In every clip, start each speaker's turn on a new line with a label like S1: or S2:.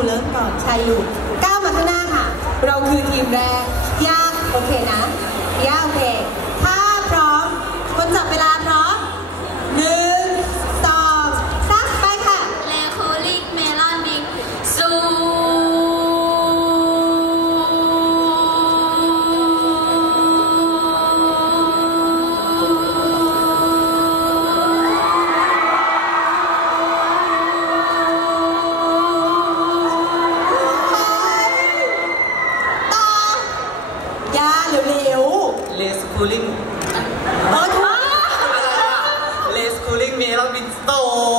S1: เริ่มก่อนชายอยู่ก้าวมาข้างหน้าค่ะเราคือทีมแรกยากโอเคนะยากโอเคถ้าพร้อมคนจับเวลาพร้อม1 2 3ไปค่ะ
S2: เลโคลิกเมลอนบิงซู
S3: เลสคูลิ่งเลสคูลิ่งเมลอนบินโต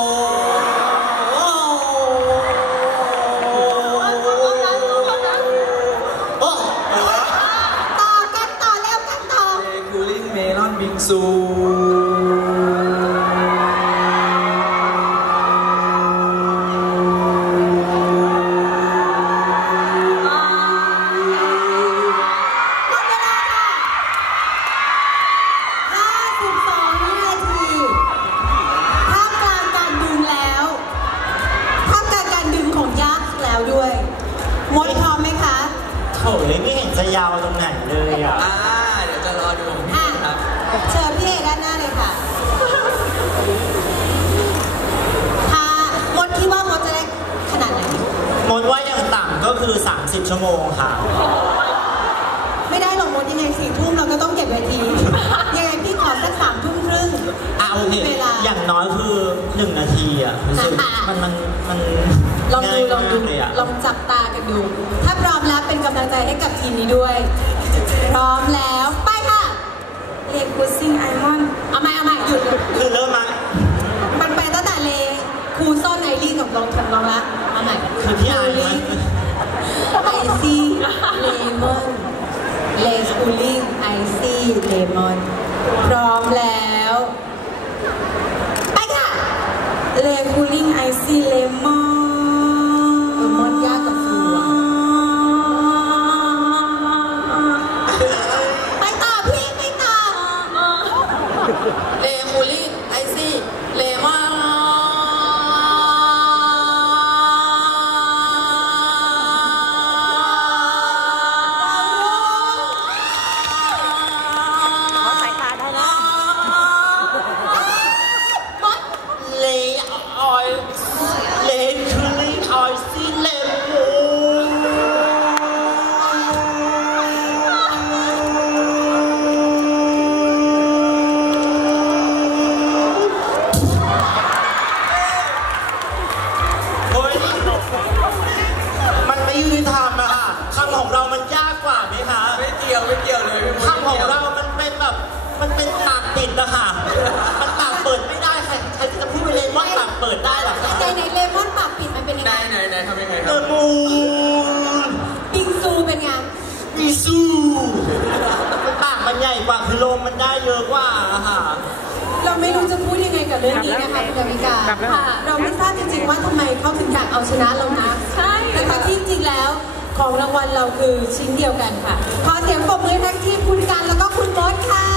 S1: ต่อแล้วกันต่อ
S3: เลสคูลิ่งเมลอนบิงซู
S1: มดพร้อมไหมคะ
S4: โอ้ยไม่เห็นจะยาวตรงไหนเลยอ่ะ
S3: เดี๋ยวจะรอดูครับ
S1: เชิญพี่เอด้านหน้าเลยค่ะมดคิดว่ามดจะได้ขนาดไหน
S4: มดว่าอย่างต่ำก็คือ30 ชั่วโมงค่ะ
S1: ไม่ได้หรอกมดยังไง4 ทุ่มเราก็ต้องเก็บเวทียังไงพี่ขอสัก3 ทุ่มครึ่ง
S4: โอเคอย่างน้อยคือ1 นาทีอ่ะรู้สึกมัน
S1: ลองดูลองจับตากันดูถ้าพร้อมแล้วเป็นกำลังใจให้กับทีมนี้ด้วยพร้อมแล้วไปค่ะเลคูซิ่งไอมอนเอาใหม่หยุด
S4: คือเริ่มมา
S1: มันไปตั้งแต่เลคูซ่อนไอรีกับลองละเอาใหม่
S4: คือพี่ไอ
S1: ซี่เลมอนเลคูลิ่งไอซี่เลมอนพร้อมแล้วไปค่ะเลคูลิ่งไอซี่เลมอนมอนยากกับฟูไปต่อพี่ไปต่อ
S3: เลคูลิ่งไอซี่เลมอน
S4: คำของเรามันยากกว่าไหมคะ
S3: ไม่เกี่ยวเลย
S4: คำของเรามันเป็นแบบมันเป็นปากปิดอะค่ะมันปากเปิดไม่ได้ใครจะพูดไปเลยว่าปากเปิดได้หรอ
S1: ในเลมอนปากปิดมันเป็นยังไง
S3: ไหนทำยังไง
S4: ครับมู
S1: บิงซูเป็นไง
S4: บิงซูปากมันใหญ่กว่าคือลมมันได้เยอะกว่าค่ะ
S1: เราไม่รู้จะพูดยังไงกับเรื่องนี้นะคะคุณดาวิกาเราไม่ทราบจริงๆว่าทำไมเขาถึงอยากเอาชนะเรานะใช่แต่ที่จริงแล้วของรางวัลเราคือชิ้นเดียวกันค่ะขอเสียงปรบมือทั้งทีมคุณกันแล้วก็คุณมดค่ะ